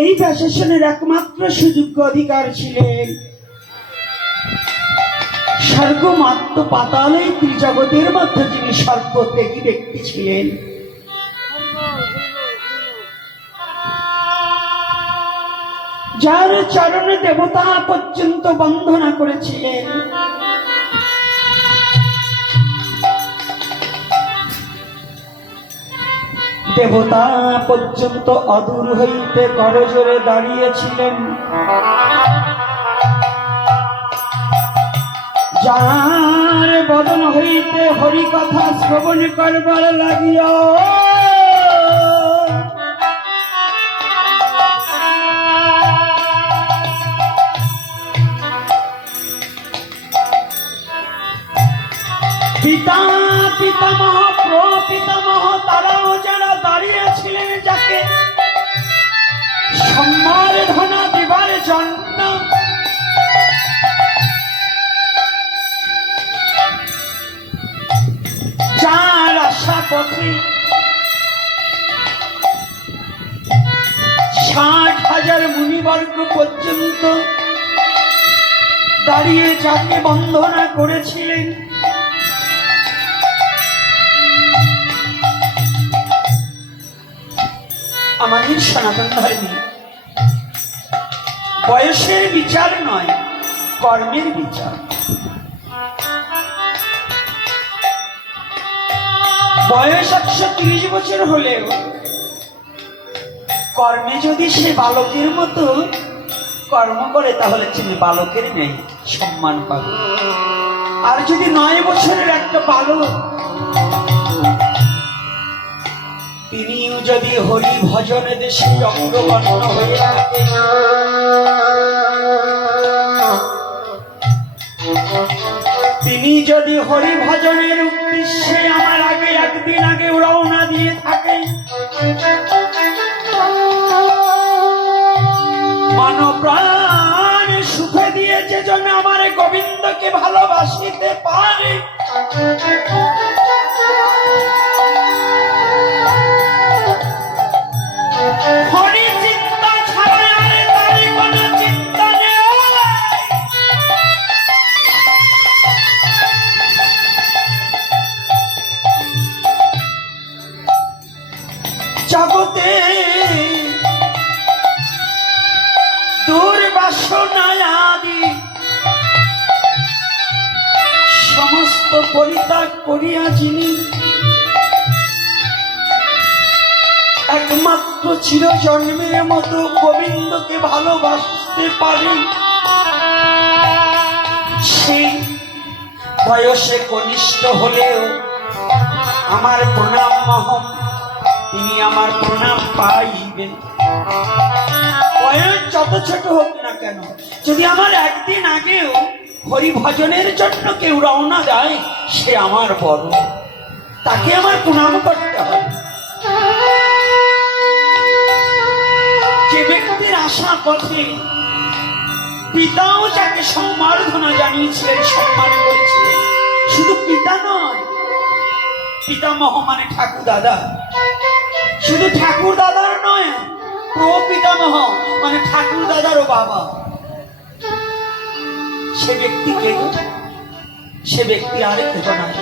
এই প্রশাসনের একমাত্র সুযোগ্য অধিকার ছিলেন স্বর্গমাত্র পাতালে ত্রিজগতের মধ্যে যিনি সর্বত্যাগী ব্যক্তি ছিলেন। যার চরণে দেবতা পর্যন্ত বন্দনা করেছিলেন। দেবতা পর্যন্ত অদূর হইতে করজোরে দাঁড়িয়েছিলেন। যার বদন হইতে হরি কথা শ্রবণ করবার লাগিয়া পিতা, পিতামহ, প্রপিতামহ জন্য যার আশা পথে ষাট হাজার মুনিবর্গ পর্যন্ত দাঁড়িয়ে যাকে বন্দনা করেছিলেন। আমাদের সনাতন ধর্মে বয়সের বিচার নয়, কর্মের বিচার। বয়স একশো তিরিশ বছর হলেও কর্মে যদি সে বালকের মতো কর্ম করে, তাহলে তিনি বালকের নেই সম্মান পাবে। আর যদি নয় বছরের একটা বালক তিনিও যদি হরি ভজনে দেশে হয়ে থাকে তিনি যদি হরি ভজনের উদ্দেশ্যে আমার আগে একদিন আগে রওনা দিয়ে থাকে মানব প্রাণ সুখে দিয়েছে জন্য আমার গোবিন্দকে ভালোবাসিতে পারে পরিত্যাগ করিয়া যিনি একমাত্র চিরজন্মের মতো গোবিন্দকে ভালোবাসতে পারেন সেই বয়সে কনিষ্ঠ হলেও আমার প্রণাম মহম, তিনি আমার প্রণাম পাইবেন। বয়স যত ছোট হোক না কেন, যদি আমার একদিন আগেও হরি ভজনের জন্য কেউ রওনা দেয়, সে আমার বড়। তাকে আমার প্রণাম করতে হবে। যে ব্যক্তির আশা পথে পিতাও যাকে সম্মার্ধনা জানিয়েছিলেন, সম্মান করেছিলেন, শুধু পিতা নয় পিতামহ মানে ঠাকুর দাদা। শুধু ঠাকুর দাদার নয় প্রপিতামহ মানে ঠাকুর দাদারও বাবা। সে ব্যক্তি কে সে ব্যক্তি আরেক নয়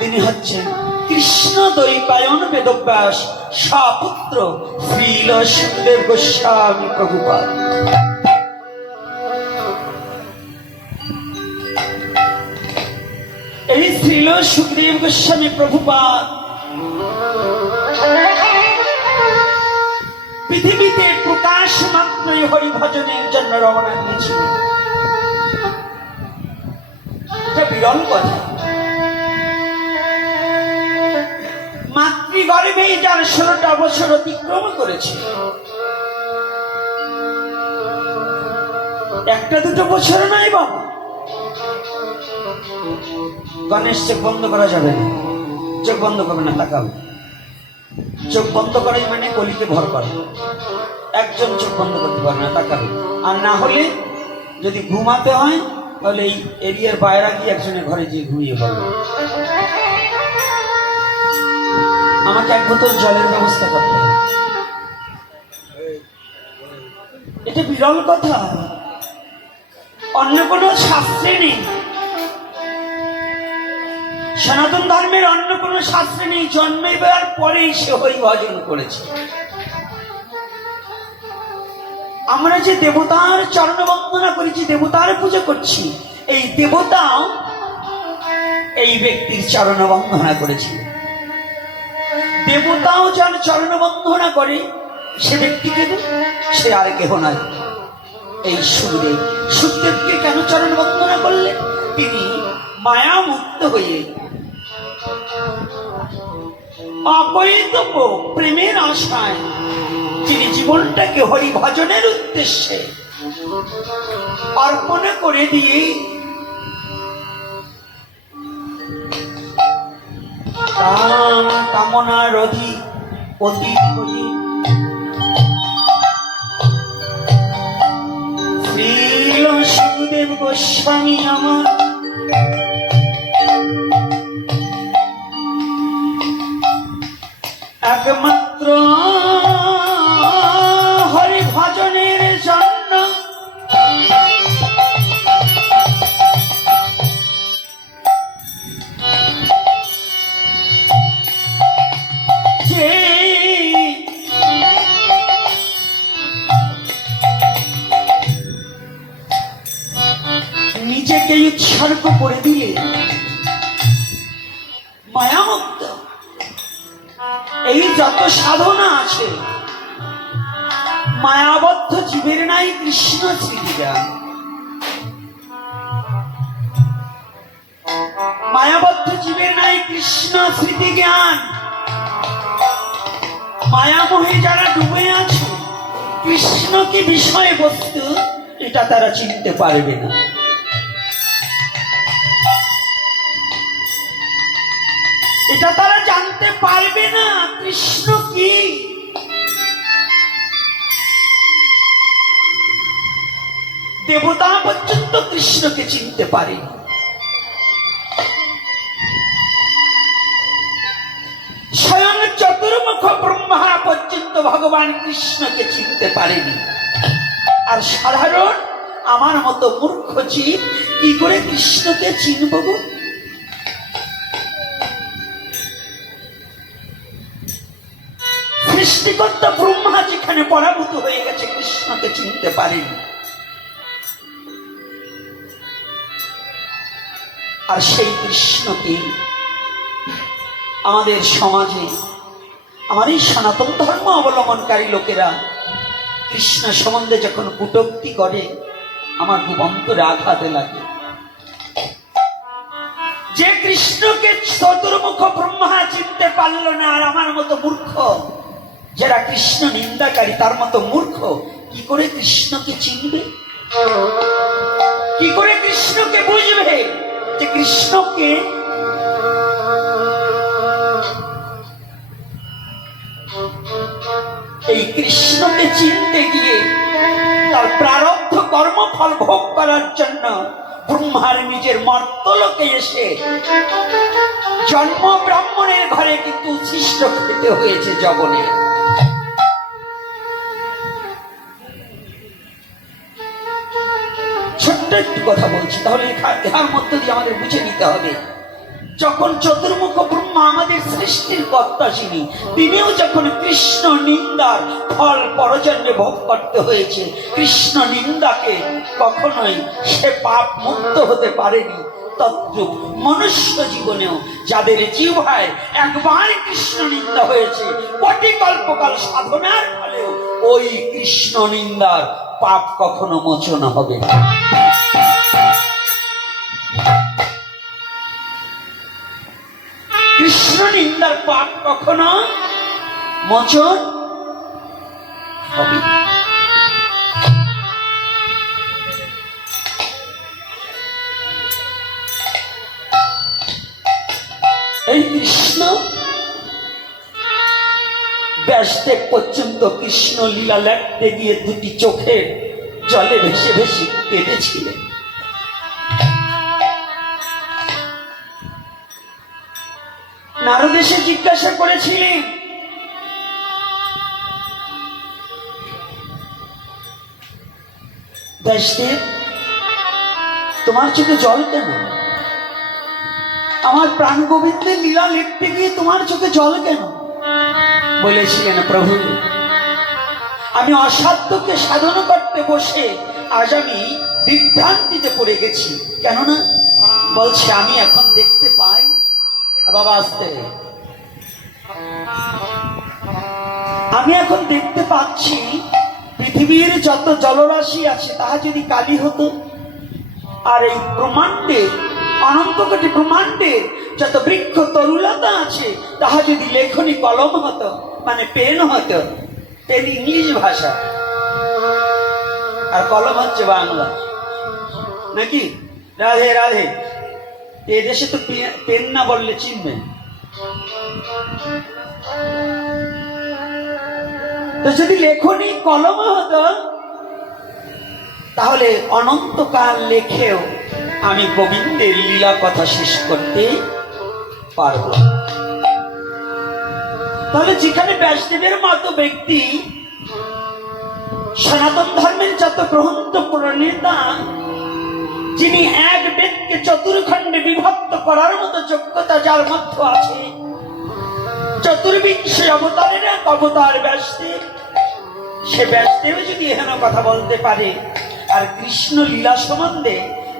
তিনি হচ্ছেন কৃষ্ণ দৈপায়ন বেদব্যাস, সাপুত্র শ্রীল সুখদেব গোস্বামী প্রভুপাদ। এই শ্রীল সুখদেব গোস্বামী প্রভুপাদ, পৃথিবীতে প্রকাশ মাত্রই হরিভজনের জন্য রওনা দিয়েছিল এটা বিরল কথা মাতৃগর্ভেই যার ষোলোটা বছর অতিক্রম করেছে। একটা দুটো বছর নাই বাবা। গণেশ, চোখ বন্ধ করা যাবে না। চোখ বন্ধ করবে না তাকাবে চোখ বন্ধ করাই মানে কলিতে ভর করে। একজন চোখ বন্ধ করতে পারবে না, তাকাবে। আর না হলে যদি ঘুমাতে হয় তাহলে এই এরিয়ার বাইরে গিয়ে একজনের ঘরে গিয়ে ঘুমিয়ে পড়বে। আমাকে এক বোতল জলের ব্যবস্থা করতে হবে। বিরল কথা। অন্য কোনো শাস্ত্রে নেই। সনাতন ধর্মের অন্য কোনো শাস্ত্রে নেই। জন্মেবার পরেই সে হরি ভজন করেছে। আমরা যে দেবতার চরণ বন্দনা করেছি, দেবতার পুজো করছি, এই দেবতাও এই ব্যক্তির চরণ বন্দনা করেছিল দেবতাও যার চরণ বন্দনা করে, সে ব্যক্তি কে সে আর কেহ নয় এই সুখদেব সুখদেবকে কেন চরণ বন্দনা করলে? তিনি মায়া মুক্ত হয়ে অবৈধব্য প্রেমের আশায় তিনি জীবনটাকে হরি ভজনের উদ্দেশ্যে অর্পণ করে দিয়ে কামনা রধি হয়ে শ্রীল সুখদেব গোস্বামী আমার নিজেকে উৎসর্গ করে দিয়ে মায়ামুক্ত এই যত সাধনা আছে, মায়াবদ্ধ জীবের নাই কৃষ্ণ স্মৃতিজ্ঞান মায়াবদ্ধ জীবের নাই কৃষ্ণ স্মৃতি জ্ঞান মায়ামোহে যারা ডুবে আছে, কৃষ্ণ কি বিষয় বস্তু? এটা তারা চিনতে পারবে না। এটা তারা জানতে পারবে না, কৃষ্ণ কি? দেবতা পর্যন্ত কৃষ্ণকে চিনতে পারে। স্বয়ং চতুর্মুখ ব্রহ্মা পর্যন্ত ভগবান কৃষ্ণকে চিনতে পারেনি। আর সাধারণ আমার মতো মূর্খ জীব কি করে কৃষ্ণকে চিনব? সৃষ্টিকর্তা ব্রহ্মা যেখানে পরাভূত হয়ে গেছে, কৃষ্ণকে চিনতে পারেনি। আর সেই কৃষ্ণকে আমাদের সমাজে, আমার এই সনাতন ধর্ম অবলম্বনকারী লোকেরা কৃষ্ণ সম্বন্ধে যখন কুটক্তি করে, আমার খুব অন্তরে আঘাতে লাগে। যে কৃষ্ণকে চতুর্মুখ ব্রহ্মা চিনতে পারল না আর আমার মতো মূর্খ যারা কৃষ্ণ নিন্দাকারী, তার মতো মূর্খ, কি করে কৃষ্ণকে চিনবে? কি করে কৃষ্ণকে বুঝবে যে কৃষ্ণকে এই কৃষ্ণকে চিনতে গিয়ে তার প্রারব্ধ কর্মফল ভোগ করার জন্য ব্রহ্মার নিজের মর্তলোকে এসে জন্ম ব্রাহ্মণের ঘরে কিন্তু উচ্ছিষ্ট খেতে হয়েছে জগনে একটু কথা বলছি। তাহলে ইহার মধ্য দিয়ে আমাদের বুঝে নিতে হবে। যখন চতুর্মুখ ব্রহ্মা আমাদের সৃষ্টির কর্তা যিনি, তিনিও যখন কৃষ্ণ নিন্দার ফল পরজন্মে ভোগ করতে হয়েছে, কৃষ্ণ নিন্দাকে কখনোই সে পাপ মুক্ত হতে পারেনি। তদ্রুপ মনুষ্য জীবনেও যাদের জিহ্বায় একবার কৃষ্ণ নিন্দা হয়েছে, কোটি কল্পকাল সাধনার ফলেও ওই কৃষ্ণ নিন্দার পাপ কখনো মোচন হবে না। কৃষ্ণ নিন্দার পাপ কখনো মোচন হবে এই কৃষ্ণ ব্যাসদেব পর্যন্ত কৃষ্ণ লীলা লেখতে গিয়ে দুটি চোখে জলে ভেসে ভেসে কেঁদেছিলেন। নারদ এসে জিজ্ঞাসা করেছিলেন তোমার চোখে জল কেন? আমার প্রাণ গোবিন্দের লীলা লিখতে গিয়ে তোমার চোখে জল কেন? বলেছিলেন প্রভু, আমি অসাধ্যকে সাধন করতে বসে আজ আমি বিভ্রান্তিতে পড়ে গেছি। কেননা, বলছে, আমি এখন দেখতে পাই বাবা আসতে। আমি এখন দেখতে পাচ্ছি, পৃথিবীর যত জলরাশি আছে, তাহা যদি কালি হতো, আর এই ব্রহ্মাণ্ডে অনন্ত কোটি ব্রহ্মাণ্ডে যত বৃক্ষ তরুলতা আছে, তাহা যদি লেখনি কলম হতো মানে পেন হতো, পেন ইংলিশ ভাষা, আর কলম হচ্ছে বাংলা। নাকি? রাধে রাধে। এদেশে তো পেন না বললে চিনবে। তো যদি লেখনি কলম হতো, তাহলে অনন্তকাল লেখেও আমি গোবিন্দের লীলা কথা শেষ করতে পারব। তাহলে যেখানে ব্যাসদেবের মতো ব্যক্তি, সনাতন ধর্মের যত গ্রহন্ত প্রণেতা যিনি এক ব্যক্তিকে চতুর্খণ্ডে বিভক্ত করার মতো যোগ্যতা যার মধ্যে আছে, চতুর্বিংশ অবতারের এক অবতার ব্যাসদেব। সে ব্যাসদেব যদি এহেন কথা বলতে পারে, আর কৃষ্ণ লীলা সম্বন্ধে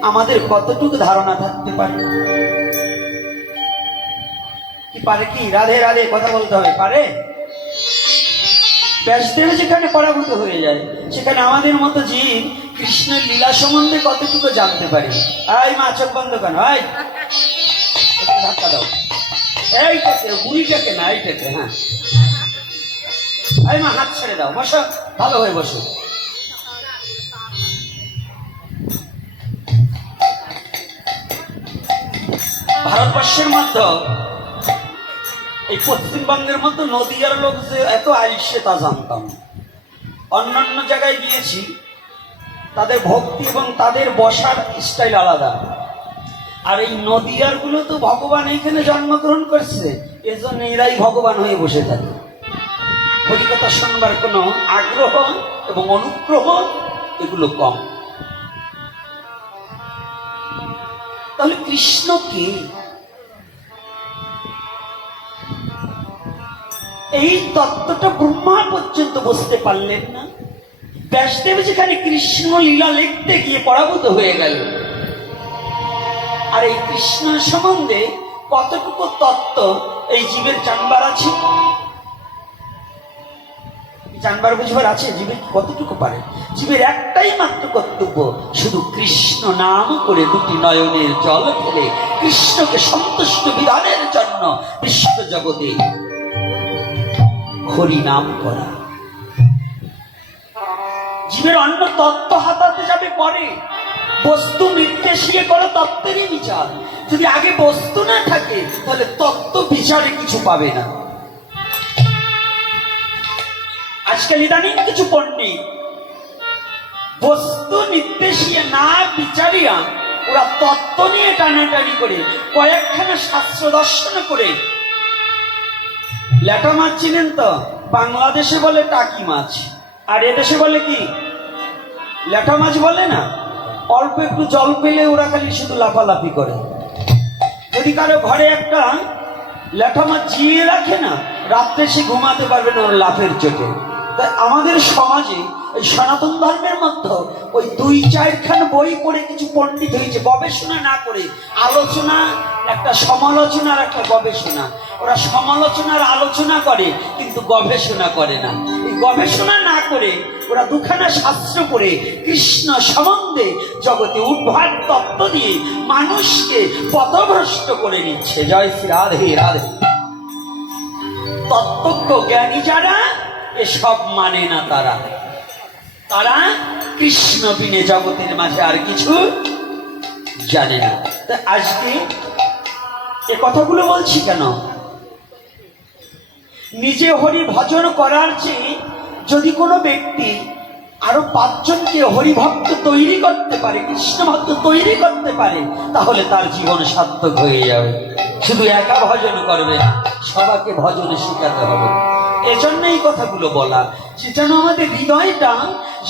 আমাদের কতটুকু ধারণা থাকতে পারে? কি পারে কি? রাধে রাধে, কথা বলতে হবে, পারে? ব্যাসদেব যেখানে পরাভূত হয়ে যায়, সেখানে আমাদের মতো জীব কৃষ্ণের লীলা সম্বন্ধে কতটুকু জানতে পারি? আই মা, চোখ বন্ধ কেন ধাক্কা দাও। না হ্যাঁ। মা, হাত ছেড়ে দাও, বসো, ভালো হয়ে বসো। ভারতবর্ষের মধ্যে এই পশ্চিমবঙ্গের মধ্যে নদীয়ার লোক যে এত আইসে তা জানতাম। অন্যান্য জায়গায় গিয়েছি তাদের ভক্তি এবং তাদের বসার স্টাইল আলাদা। আর এই নদীয়ারগুলো তো ভগবান এইখানে জন্মগ্রহণ করছে, এজন্য এরাই ভগবান হয়ে বসে থাকে। হরিকথা শুনবার কোনো আগ্রহ এবং অনুগ্রহ এগুলো কম। তাহলে কৃষ্ণ কে? এই তত্ত্বটা ব্রহ্মা পর্যন্ত বুঝতে পারলেন না। ব্যাসদেব যেখানে কৃষ্ণ লীলা লিখতে গিয়ে পরাভূত হয়ে গেল। আর এই কৃষ্ণ সম্বন্ধে কতটুকু তত্ত্ব এই জীবের জানবার আছে? জানবার বুঝবার আছে জীবের কতটুকু পারে? জীবের একটাই মাত্র কর্তব্য, শুধু কৃষ্ণ নাম করে দুটি নয়নের জল ফেলে কৃষ্ণকে সন্তুষ্ট বিধানের জন্য বিশ্ব জগতে হরি নাম করা। জীবের অন্য তত্ত্ব হাতাতে যাবে পরে। বস্তু নির্দেশিয়ে করো তত্ত্বেরই বিচার। যদি আগে বস্তু না থাকে, তাহলে তত্ত্ব বিচারে কিছু পাবে না। আজকাল ইদানিং কিছু পণ্ডিত বস্তু নির্দেশিয়ে না বিচারিয়া ওরা তত্ত্ব নিয়ে টানাটানি করে, কয়েকখানা শাস্ত্র দর্শন করে। ল্যাটা মাছ চিনেন তো? বাংলাদেশে বলে টাকি মাছ। আর এটা সে বলে কি? লেখা মাছ বলে না? অল্প একটু জল পেলে ওরা খালি শুধু লাফালাফি করে। যদি কারও ঘরে একটা ল্যাঠা মাছ জিয়ে রাখে না, রাত্রে সে ঘুমাতে পারবে না ওর লাফের চোখে। তাই আমাদের সমাজে এই সনাতন ধর্মের মধ্যে ওই দুই চারখান বই পড়ে কিছু পণ্ডিত হয়েছে, গবেষণা না করে, আলোচনা, একটা সমালোচনা আর একটা গবেষণা। ওরা সমালোচনার আলোচনা করে, কিন্তু গবেষণা করে না। এই গবেষণা না করে, ওরা দুখানা শাস্ত্র করে কৃষ্ণ সম্বন্ধে জগতে উদ্ভাট তত্ত্ব দিয়ে মানুষকে পথভ্রষ্ট করে নিচ্ছে। জয় শ্রী রাধে রাধে। তত্ত্বজ্ঞ জ্ঞানী যারা এসব মানে না তারা। তারা কৃষ্ণ বিনে জগতের মাঝে আর কিছু জানে না। তা আজকে এ কথাগুলো বলছি কেন? নিজে হরি ভজন করার চেয়ে যদি কোনো ব্যক্তি আরও পাঁচজনকে হরিভক্ত তৈরি করতে পারে কৃষ্ণ ভক্ত তৈরি করতে পারে তাহলে তার জীবন সার্থক হয়ে যাবে। শুধু একা ভজন করবে না, সবাইকে ভজনে শেখাতে হবে। এজন্য এই কথাগুলো বলা। যেন আমাদের হৃদয়টা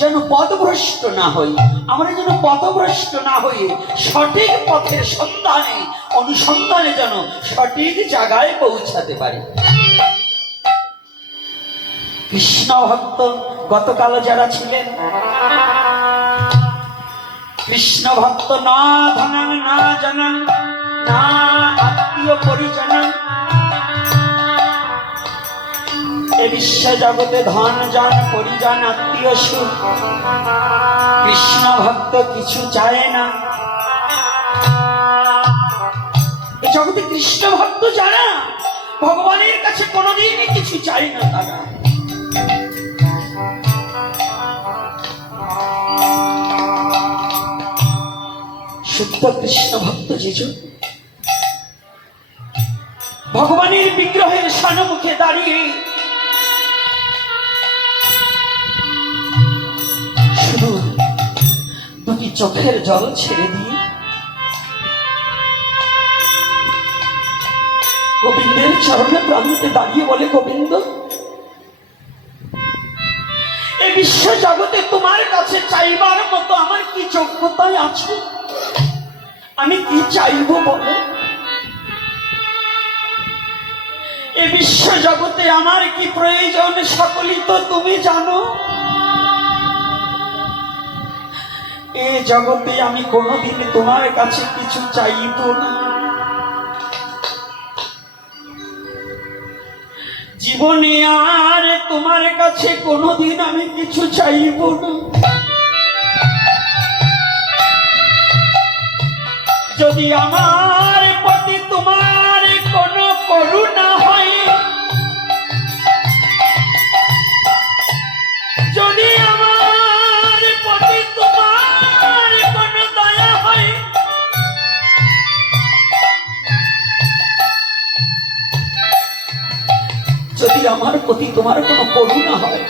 যেন পথভ্রষ্ট না হই আমরা যেন পথভ্রষ্ট না হয়ে সঠিক পথের সন্ধানে, অনুসন্ধানে যেন সঠিক জায়গায় পৌঁছাতে পারি। কৃষ্ণ ভক্ত গতকাল যারা ছিলেন, কৃষ্ণ ভক্ত না ধনান, না জানান, না আত্মীয় পরিজনান এ বিশ্ব জগতে ধন জন, পরিজন, আত্মীয় সুখ। কৃষ্ণ ভক্ত কিছু চায় না। এ জগতে কৃষ্ণ ভক্ত যারা, ভগবানের কাছে কোনোদিনই কিছু চায় না তারা। শুদ্ধ কৃষ্ণ ভক্ত যেজ, ভগবানের বিগ্রহের সানমুখে দাঁড়িয়ে দুটি চোখের জল ছেড়ে দিয়ে গোবিন্দের চরণে প্রান্তে দাঁড়িয়ে বলে, গোবিন্দ এই বিশ্ব জগতে তোমার কাছে চাইবার মতো আমার কি যোগ্যতায় আছে? আমি কি চাইব বলো? এ বিশ্ব জগতে আমার কি প্রয়োজন? সকলই তো তুমি জানো। এ জগতে আমি কোনোদিন তোমার কাছে কিছু চাইব না। জীবনে আর তোমার কাছে কোনোদিন আমি কিছু চাইব না। যদি আমার তোমার কোনো করুণা হয়।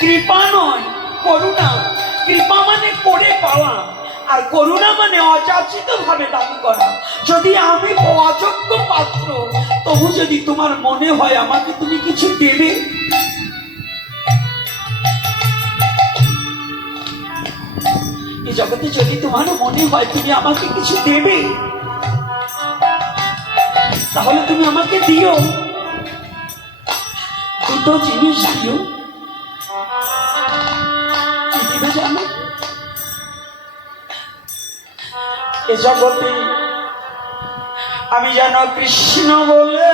কৃপা নয়, করুণা। কৃপা মানে করে পাওয়া। আর করুণা মানে অযাচিত ভাবে দাবি করা। যদি আমি অযোগ্য পাত্র, তবু যদি তোমার মনে হয় আমাকে তুমি কিছু দেবে? এই জগতে যদি তোমার মনে হয় তুমি আমাকে কিছু দেবে, তাহলে তুমি আমাকে দিও। জিনিস দিও জগতে আমি যেন কৃষ্ণ বলে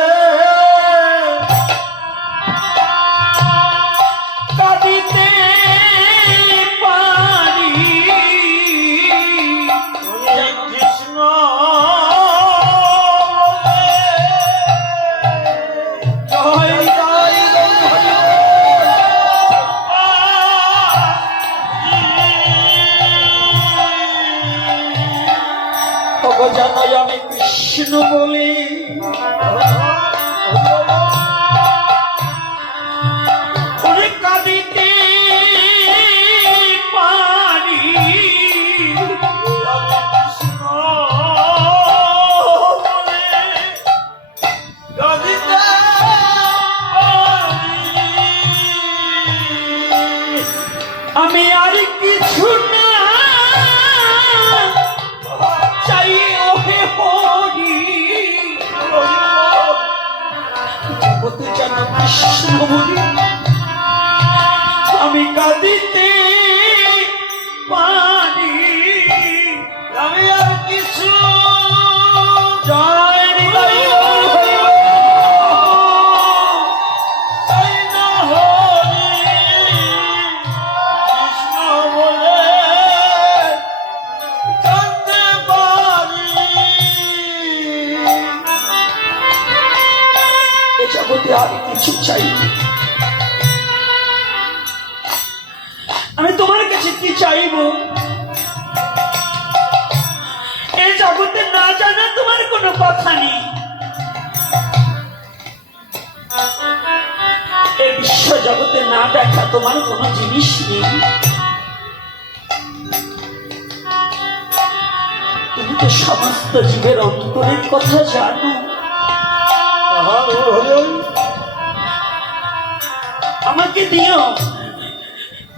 কাঁদিতে Oh. আমি কাঁদিতে চাইব। এ জগতে না জানা তোমার কোনো কথা নেই। এ বিশ্ব জগতে না দেখা তোমার কোনো জিনিস নেই। তুমি তো সমস্ত জীবের অন্তরের কথা জানো। আমাকে দিও।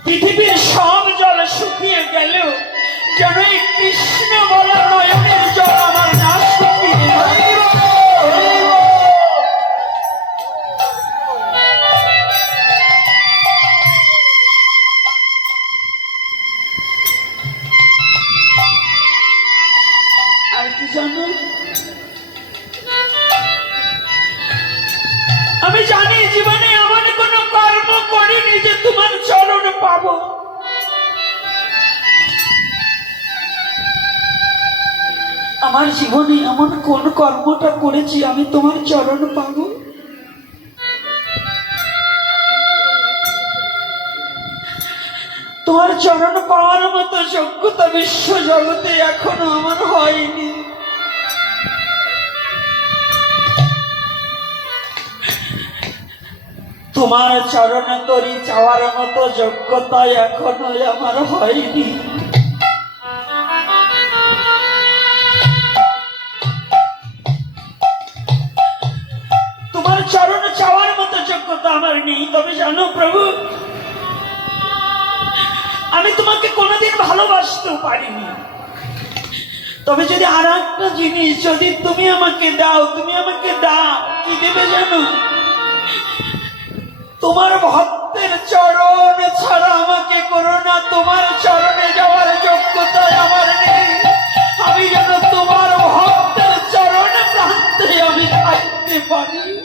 পৃথিবীর সব জল শুকিয়ে গেল যেন এই কৃষ্ণ বলা নয়নের জল আমার না শুকিয়ে এমন কোন কর্মটা করেছি আমি তোমার চরণ পাবো? তোমার চরণ পাওয়ার মতো যোগ্যতা বিশ্ব জগতে এখনও আমার হয়নি। তোমার চরণ তরি চাওয়ার মতো যোগ্যতা এখনও আমার হয়নি। আমার নেই, তবে জানো প্রভু, আমি তোমাকে কোনোদিন ভালোবাসতেও পারিনি। তবে যদি আর একটা জিনিস যদি তুমি আমাকে দাও, তুমি আমাকে দাও, কি দেবে জানো? তোমার ভক্তের চরণ ছাড়া আমাকে করো না, তোমার চরণে যাওয়ার যোগ্যতা আমার নেই। আমি যেন তোমার ভক্তের চরণ প্রান্তে আমি থাকতে পারি।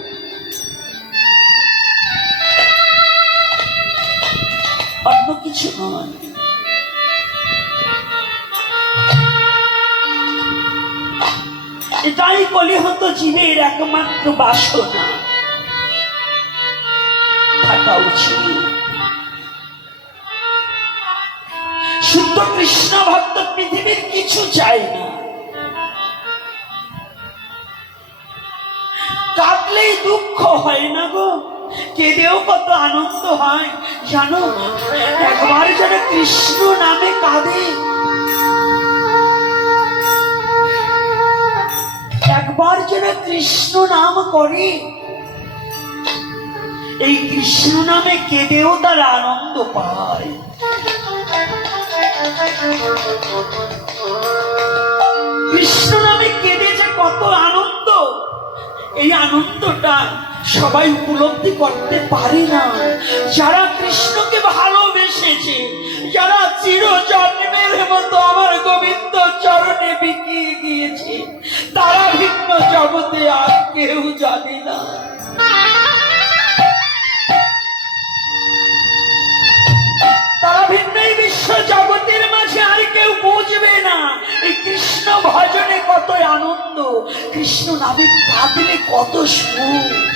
নয় এটাই কলিহত জীবের একমাত্র বাসনা। থাকা উচিত। শুদ্ধ কৃষ্ণ ভক্ত পৃথিবীর কিছু চাই না। কাঁদলেই দুঃখ হয় না গো। কেঁদেও কত আনন্দ হয়, জানো? একবার যেন কৃষ্ণ নামে কাঁদে। একবার যেন কৃষ্ণ নাম করে। এই কৃষ্ণ নামে কেঁদেও তারা আনন্দ পায়। কৃষ্ণ নামে কেঁদে যে কত আনন্দ, এই আনন্দটা সবাই উপলব্ধি করতে পারে না। যারা কৃষ্ণকে ভালোবেসেছে, যারা চির জন্মের মতো আমার গোবিন্দ চরণে বিকিয়ে গিয়েছে তারা ভিন্ন জগতে আর কেউ জানে না। তারা ভিন্ন এই বিশ্ব জগতের মাঝে আর কেউ বুঝবে না। এই কৃষ্ণ ভজনে কত আনন্দ, কৃষ্ণ নামে কাঁদলে কত সুখ।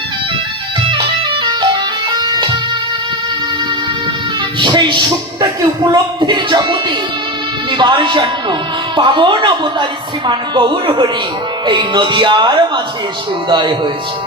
সেই সুখটাকে উপলব্ধির জগতে নিবার জন্য পাবন অবতারী শ্রীমান গৌর হরি এই নদিয়ার মাঝে এসে উদয় হয়েছে।